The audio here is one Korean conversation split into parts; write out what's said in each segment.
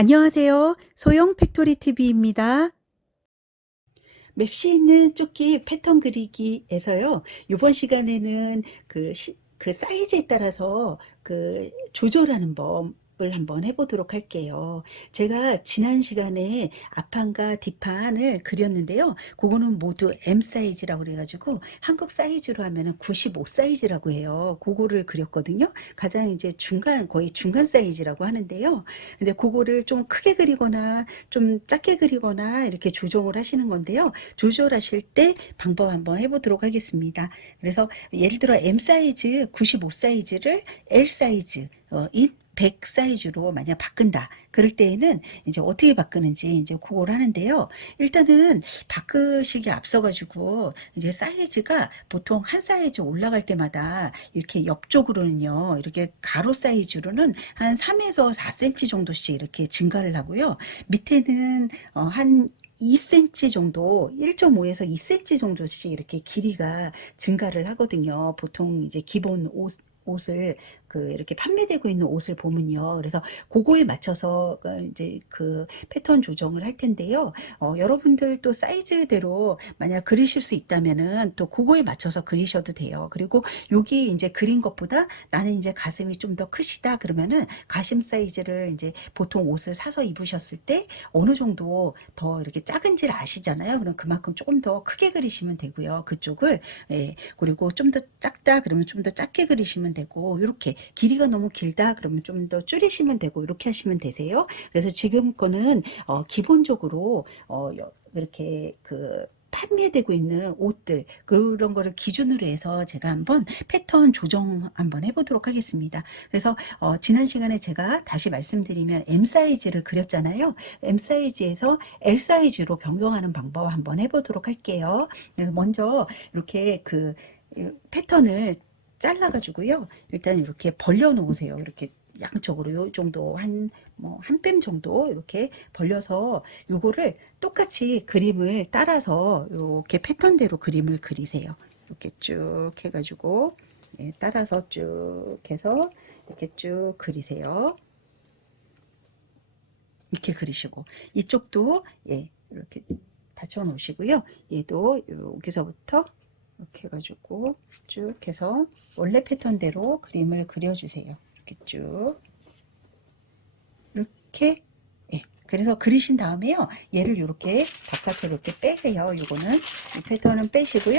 안녕하세요. 소영 팩토리 TV입니다. 맵시 있는 조끼 패턴 그리기에서요. 이번 시간에는 그 사이즈에 따라서 그 조절하는 법을 한번 해보도록 할게요. 제가 지난 시간에 앞판과 뒷판을 그렸는데요. 그거는 모두 M 사이즈라고 그래가지고 한국 사이즈로 하면은 95 사이즈라고 해요. 그거를 그렸거든요. 가장 이제 거의 중간 사이즈라고 하는데요. 근데 그거를 좀 크게 그리거나 좀 작게 그리거나 이렇게 조정을 하시는 건데요. 조절하실 때 방법 한번 해보도록 하겠습니다. 그래서 예를 들어 M 사이즈 95 사이즈를 L 사이즈 인 100 사이즈로 만약 바꾼다. 그럴 때에는 이제 어떻게 바꾸는지 이제 그걸 하는데요. 일단은 바꾸시기 앞서가지고 이제 사이즈가 보통 한 사이즈 올라갈 때마다 이렇게 옆쪽으로는요. 이렇게 가로 사이즈로는 한 3에서 4cm 정도씩 이렇게 증가를 하고요. 밑에는 한 2cm 정도, 1.5에서 2cm 정도씩 이렇게 길이가 증가를 하거든요. 보통 이제 기본 옷을 이렇게 판매되고 있는 옷을 보면요. 그래서 그거에 맞춰서 이제 그 패턴 조정을 할 텐데요. 여러분들 또 사이즈대로 만약 그리실 수 있다면은 또 그거에 맞춰서 그리셔도 돼요. 그리고 여기 이제 그린 것보다 나는 이제 가슴이 좀 더 크시다 그러면은 가심 사이즈를 이제 보통 옷을 사서 입으셨을 때 어느 정도 더 이렇게 작은지를 아시잖아요. 그럼 그만큼 조금 더 크게 그리시면 되고요. 그쪽을. 예. 그리고 좀 더 작다 그러면 좀 더 작게 그리시면 되고 이렇게 길이가 너무 길다 그러면 좀 더 줄이시면 되고 이렇게 하시면 되세요. 그래서 지금 거는 기본적으로 이렇게 판매되고 있는 옷들 그런 거를 기준으로 해서 제가 한번 패턴 조정 한번 해보도록 하겠습니다. 그래서 지난 시간에 제가 다시 말씀드리면 M 사이즈를 그렸잖아요. M 사이즈에서 L 사이즈로 변경하는 방법 한번 해보도록 할게요. 먼저 이렇게 패턴을 잘라가지고요. 일단 이렇게 벌려 놓으세요. 이렇게 양쪽으로 요 정도 한 뼘 정도 이렇게 벌려서 요거를 똑같이 그림을 따라서 이렇게 패턴대로 그림을 그리세요. 이렇게 쭉 해가지고 따라서 쭉 해서 이렇게 쭉 그리세요. 이렇게 그리시고 이쪽도 이렇게 받쳐 놓으시고요. 얘도 여기서부터 이렇게 해가지고 쭉 해서 원래 패턴대로 그림을 그려주세요. 이렇게 쭉 이렇게 그래서 그리신 다음에요. 얘를 이렇게 바깥으로 이렇게 빼세요. 이거는 이 패턴은 빼시고요.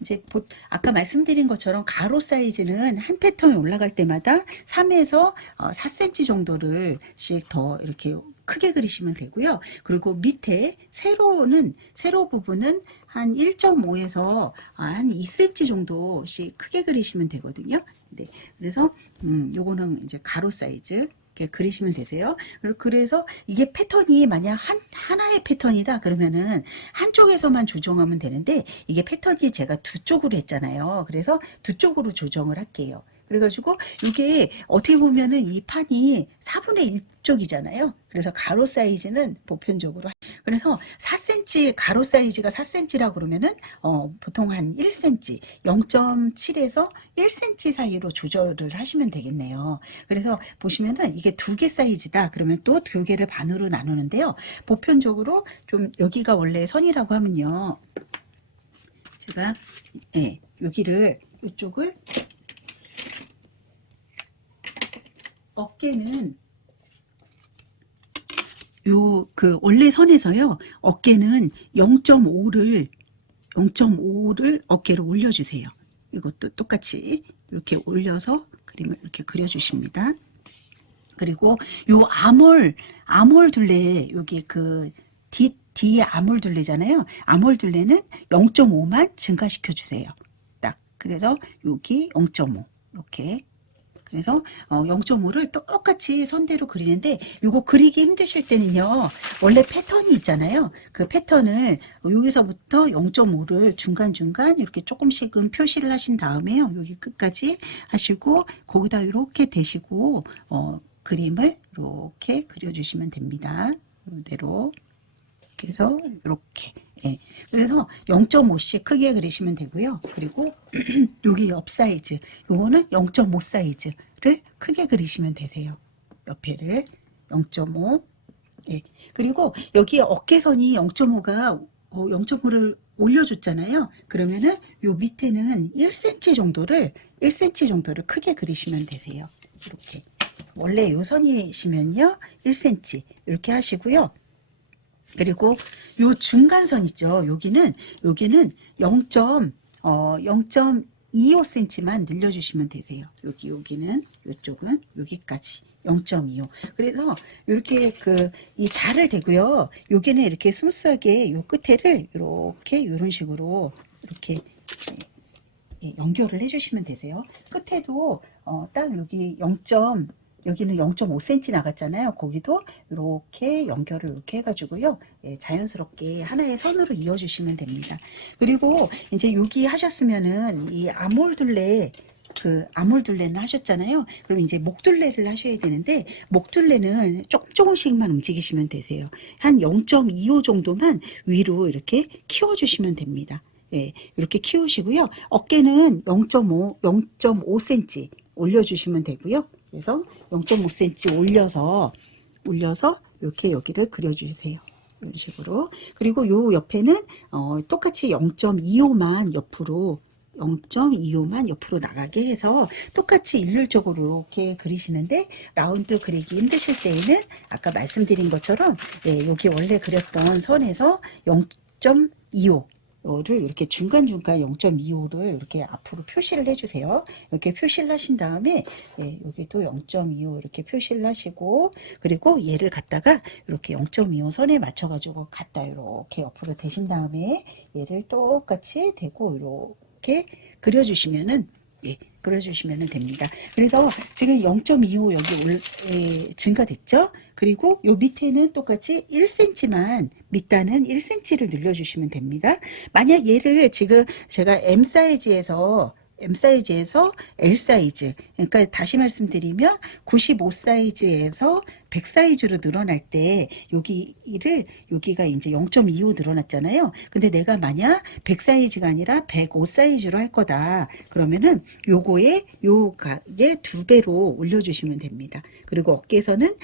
이제 아까 말씀드린 것처럼 가로 사이즈는 한 패턴이 올라갈 때마다 3에서 4cm 정도를씩 더 이렇게 크게 그리시면 되고요. 그리고 밑에 세로 부분은 한 1.5에서 한 2cm 정도씩 크게 그리시면 되거든요. 네. 그래서 요거는 이제 가로 사이즈 이렇게 그리시면 되세요. 그래서 이게 패턴이 만약 하나의 패턴이다 그러면은 한쪽에서만 조정하면 되는데 이게 패턴이 제가 두 쪽으로 했잖아요. 그래서 두 쪽으로 조정을 할게요. 그래가지고 이게 어떻게 보면은 이 판이 4분의 1 쪽이잖아요. 그래서 가로 사이즈는 보편적으로 그래서 4cm 가로 사이즈가 4cm라고 그러면은 보통 한 1cm 0.7에서 1cm 사이로 조절을 하시면 되겠네요. 그래서 보시면은 이게 두 개 사이즈다 그러면 또 두 개를 반으로 나누는데요. 보편적으로 좀 여기가 원래 선이라고 하면요. 제가 여기를 이쪽을 어깨는 원래 선에서요. 어깨는 0.5를 어깨로 올려주세요. 이것도 똑같이 이렇게 올려서 그림을 이렇게 그려주십니다. 그리고 요 아몰 둘레 여기 뒤에 아몰 둘레잖아요. 아몰 둘레는 0.5만 증가시켜 주세요. 딱 그래서 여기 0.5 이렇게 그래서 0.5를 똑같이 선대로 그리는데 이거 그리기 힘드실 때는요. 원래 패턴이 있잖아요. 그 패턴을 여기서부터 0.5를 중간중간 이렇게 조금씩은 표시를 하신 다음에요. 여기 끝까지 하시고 거기다 이렇게 대시고 그림을 이렇게 그려주시면 됩니다. 이대로 그래서 이렇게 그래서 0.5씩 크게 그리시면 되고요. 그리고 여기 옆 사이즈 요거는 0.5 사이즈를 크게 그리시면 되세요. 옆에를 0.5. 예. 그리고 여기 어깨선이 0.5가 0.5를 올려줬잖아요. 그러면은 요 밑에는 1cm 정도를 크게 그리시면 되세요. 이렇게. 원래 요 선이시면요 1cm 이렇게 하시고요. 그리고 요 중간선 있죠. 여기는 0.25cm만 늘려주시면 되세요. 여기는 이쪽은 여기까지 0.25. 그래서 이렇게 이 자를 대고요. 여기는 이렇게 스무스하게 요 끝에를 이렇게 이런 식으로 이렇게 연결을 해주시면 되세요. 끝에도 딱 여기 여기는 0.5cm 나갔잖아요. 거기도 이렇게 연결을 이렇게 해가지고요. 예, 자연스럽게 하나의 선으로 이어주시면 됩니다. 그리고 이제 여기 하셨으면은 이 아몰둘레는 하셨잖아요. 그럼 이제 목둘레를 하셔야 되는데 목둘레는 조금씩만 움직이시면 되세요. 한 0.25 정도만 위로 이렇게 키워주시면 됩니다. 예, 이렇게 키우시고요. 어깨는 0.5cm 올려주시면 되고요. 그래서 0.5cm 올려서 이렇게 여기를 그려주세요. 이런 식으로. 그리고 요 옆에는 똑같이 0.25만 옆으로 나가게 해서 똑같이 일률적으로 이렇게 그리시는데 라운드 그리기 힘드실 때에는 아까 말씀드린 것처럼 예, 여기 원래 그렸던 선에서 0.25 를 이렇게 중간중간 0.25를 이렇게 앞으로 표시를 해주세요. 이렇게 표시를 하신 다음에 예, 여기도 0.25 이렇게 표시를 하시고 그리고 얘를 갖다가 이렇게 0.25 선에 맞춰가지고 갖다 이렇게 옆으로 대신 다음에 얘를 똑같이 대고 이렇게 그려주시면은 예, 그려주시면 됩니다. 그래서 지금 0.25 여기 증가됐죠? 그리고 요 밑에는 똑같이 1cm만 밑단은 1cm를 늘려주시면 됩니다. 만약 얘를 지금 제가 M 사이즈에서 L 사이즈, 그러니까 다시 말씀드리면 95 사이즈에서 100 사이즈로 늘어날 때 여기가 이제 0.25 늘어났잖아요. 근데 내가 만약 100 사이즈가 아니라 105 사이즈로 할 거다. 그러면은 요거에 2배로 올려주시면 됩니다. 그리고 어깨선은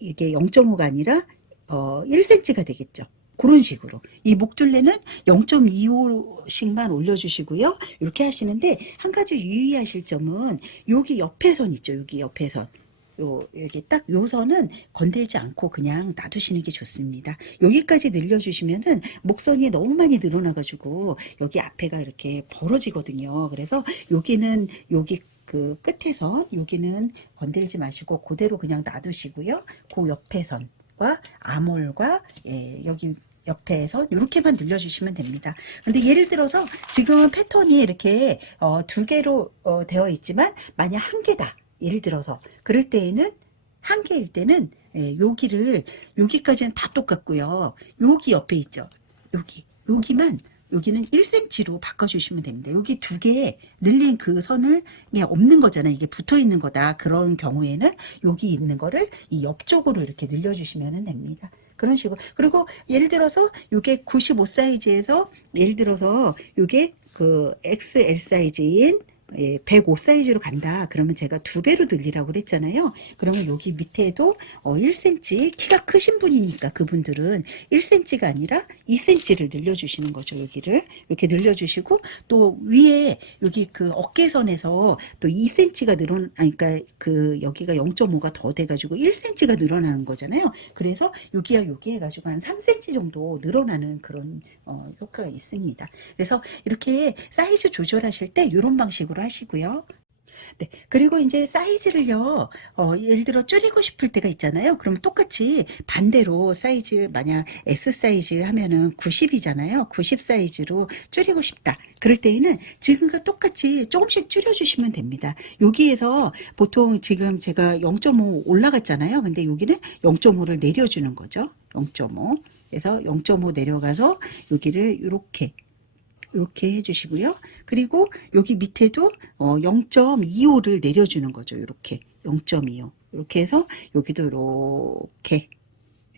이게 0.5가 아니라 1cm가 되겠죠. 그런 식으로 이 목둘레는 0.25씩만 올려주시고요. 이렇게 하시는데 한 가지 유의하실 점은 여기 옆에 선 있죠. 여기 옆에 선 여기 딱 요 선은 건들지 않고 그냥 놔두시는 게 좋습니다. 여기까지 늘려주시면은 목선이 너무 많이 늘어나가지고 여기 앞에가 이렇게 벌어지거든요. 그래서 여기는 여기 그 끝에 선 여기는 건들지 마시고 그대로 그냥 놔두시고요. 그 옆에 선과 아몰과 예, 여기 옆에서 이렇게만 늘려주시면 됩니다. 근데 예를 들어서 지금 패턴이 이렇게 2개로 되어 있지만 만약 1개다. 예를 들어서 그럴 때에는 1개일 때는 예, 여기까지는 다 똑같고요. 여기 옆에 있죠. 여기는 1cm로 바꿔주시면 됩니다. 여기 2개 늘린 그 선을 그냥 없는 거잖아요. 이게 붙어 있는 거다. 그런 경우에는 여기 있는 거를 이 옆쪽으로 이렇게 늘려주시면 됩니다. 그런 식으로. 그리고 예를 들어서 이게 95 사이즈에서 예를 들어서 이게 그 XL 사이즈인 105 사이즈로 간다. 그러면 제가 2배로 늘리라고 그랬잖아요. 그러면 여기 밑에도 1cm 키가 크신 분이니까 그분들은 1cm가 아니라 2cm를 늘려주시는 거죠. 여기를 이렇게 늘려주시고 또 위에 여기 그 어깨선에서 또 2cm가 그러니까 그 여기가 0.5가 더 돼가지고 1cm가 늘어나는 거잖아요. 그래서 여기야 여기 해가지고 한 3cm 정도 늘어나는 그런 효과가 있습니다. 그래서 이렇게 사이즈 조절하실 때 이런 방식으로 하시고요. 네. 그리고 이제 사이즈를요, 예를 들어 줄이고 싶을 때가 있잖아요. 그럼 똑같이 반대로 사이즈, 만약 S 사이즈 하면은 90이잖아요. 90 사이즈로 줄이고 싶다. 그럴 때에는 지금과 똑같이 조금씩 줄여주시면 됩니다. 여기에서 보통 지금 제가 0.5 올라갔잖아요. 근데 여기는 0.5를 내려주는 거죠. 0.5. 그래서 0.5 내려가서 여기를 이렇게 해주시고요. 그리고 여기 밑에도 0.25를 내려주는 거죠. 이렇게 0.25 이렇게 해서 여기도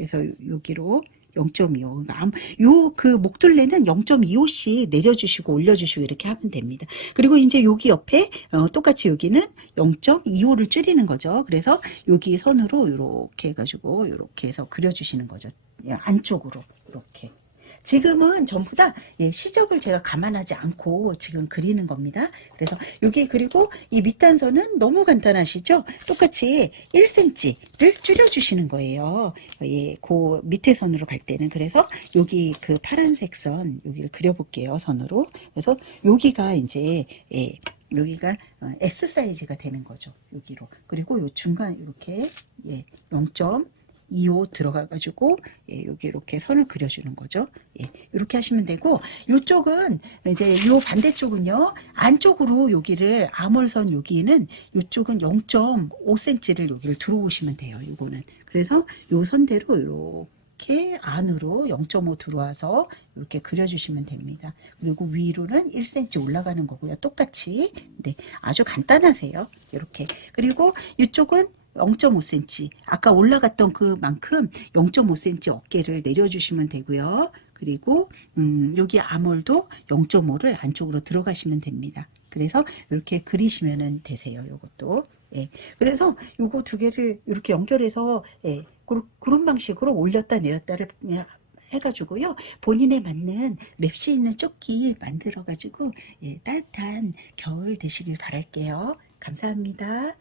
그래서 여기로 0.25. 요 그 목둘레는 0.25씩 내려주시고 올려주시고 이렇게 하면 됩니다. 그리고 이제 여기 옆에 똑같이 여기는 0.25를 줄이는 거죠. 그래서 여기 선으로 이렇게 해가지고 이렇게 해서 그려주시는 거죠. 예, 안쪽으로 이렇게. 지금은 전부 다 시접을 제가 감안하지 않고 지금 그리는 겁니다. 그래서 여기 그리고 이 밑단선은 너무 간단하시죠? 똑같이 1cm를 줄여주시는 거예요. 그 밑에 선으로 갈 때는. 그래서 여기 그 파란색 선 여기를 그려볼게요. 선으로. 그래서 여기가 이제 여기가 S 사이즈가 되는 거죠. 여기로. 그리고 요 중간 이렇게 0.25 들어가가지고 여기 이렇게 선을 그려주는 거죠. 이렇게 하시면 되고, 이쪽은 이제 요 반대쪽은요 안쪽으로 여기를 암홀선 여기는 이쪽은 0.5cm를 여기를 들어오시면 돼요. 이거는 그래서 요 선대로 이렇게 안으로 0.5 들어와서 이렇게 그려주시면 됩니다. 그리고 위로는 1cm 올라가는 거고요. 똑같이. 네, 아주 간단하세요. 이렇게. 그리고 이쪽은 0.5cm 아까 올라갔던 그만큼 0.5cm 어깨를 내려주시면 되고요. 그리고 여기 암홀도 0.5를 안쪽으로 들어가시면 됩니다. 그래서 이렇게 그리시면 되세요. 요것도. 그래서 요거 두 개를 이렇게 연결해서 그런 방식으로 올렸다 내렸다를 해가지고요. 본인에 맞는 맵시 있는 조끼 만들어가지고 따뜻한 겨울 되시길 바랄게요. 감사합니다.